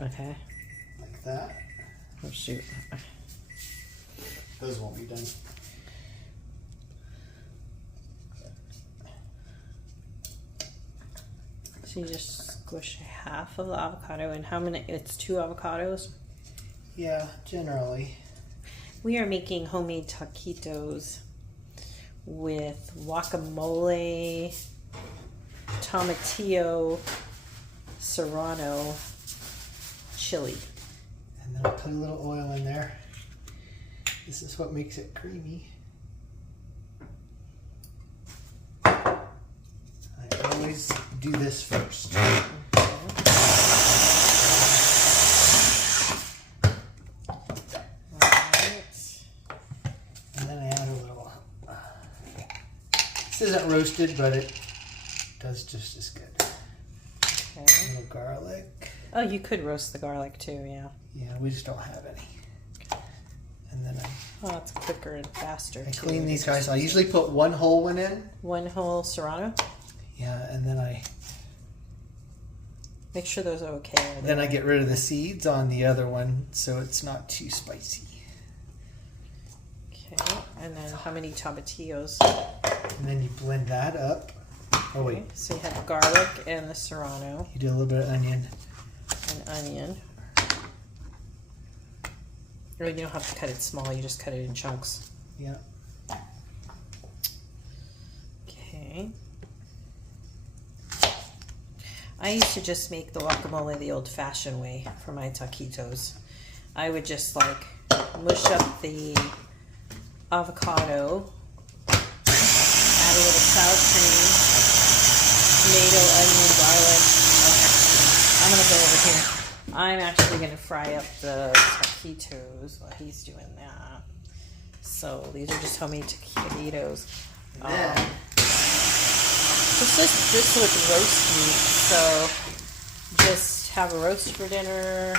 Okay. Like that. Oh shoot. Those won't be done. So you just squish half of the avocado, and how many? It's 2 avocados. Yeah, generally. We are making homemade taquitos with guacamole, Tomatillo-Serrano chili. And then I'll put a little oil in there. This is what makes it creamy. I always do this first. And then I add a little. This isn't roasted, but it does just as good. Okay. A little garlic. Oh, you could roast the garlic too, yeah. Yeah, we just don't have any. And then Oh, it's quicker and faster. I clean these guys. I usually put 1 whole one in. 1 whole Serrano. Yeah, and then I Make sure those are okay. then I get rid of the seeds on the other one so it's not too spicy. Okay, and then how many tomatillos? And then you blend that up. Oh wait, Okay, so you have the garlic and the Serrano you do a little bit of onion. and onion. Or you don't have to cut it small, you just cut it in chunks. Yeah. Okay. I used to just make the guacamole the old-fashioned way for my taquitos. I would just like mush up the avocado, add a little sour cream, tomato, onion, garlic. Okay. I'm gonna go over here. I'm actually gonna fry up the taquitos while he's doing that. So these are just homemade taquitos. This with roast meat, so just have a roast for dinner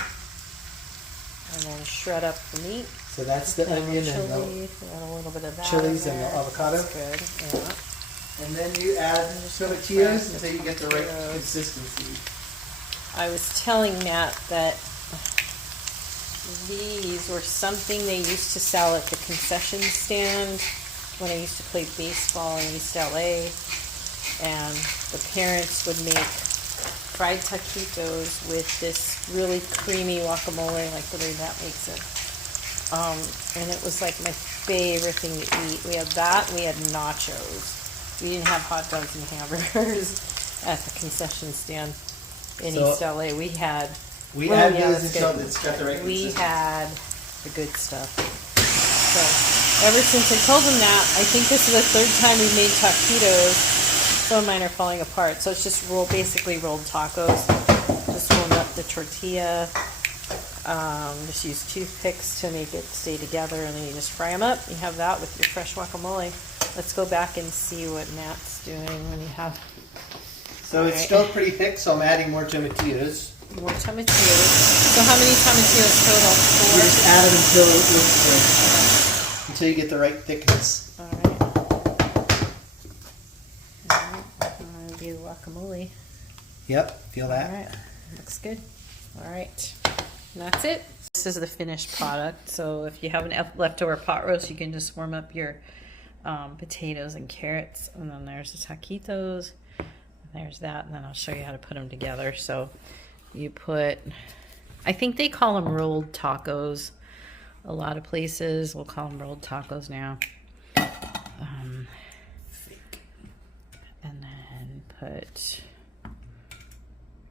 and then shred up the meat. So that's the onion chili, and the and a little bit of that chilies in and there. the avocado. That's good, yeah. And then you add tomatillos until you get the right consistency. I was telling Matt that these were something they used to sell at the concession stand when I used to play baseball in East LA. And the parents would make fried taquitos with this really creamy guacamole, like the way that makes it. And it was like my favorite thing to eat. We had that, we had nachos. We didn't have hot dogs and hamburgers at the concession stand in East LA. We had those until it's got the right We consistency. had the good stuff. So ever since I told them that, I think this is the 3rd time we made taquitos. Some of mine are falling apart. So it's just basically rolled tacos. Just rolled up the tortilla. Just use toothpicks to make it stay together, and then you just fry them up. You have that with your fresh guacamole. Let's go back and see what Matt's doing when you have. So it's still pretty thick, so I'm adding more tomatillos. More tomatillos. So how many tomatillos total? 4? You just add them until it looks good. Until you get the right thickness. All right. Do guacamole. Yep, feel that? All right, looks good. All right, and that's it. This is the finished product. So if you have an leftover pot roast, you can just warm up your potatoes and carrots. And then there's the taquitos. And there's that. And then I'll show you how to put them together. So you put, I think they call them rolled tacos. A lot of places will call them rolled tacos now. And then put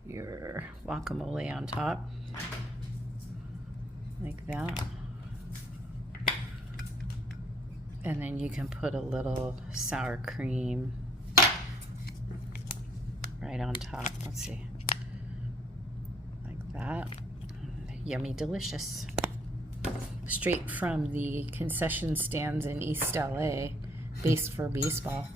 your guacamole on top, like that. And then you can put a little sour cream right on top. Let's see. Like that. Yummy, delicious. Straight from the concession stands in East LA, based for baseball.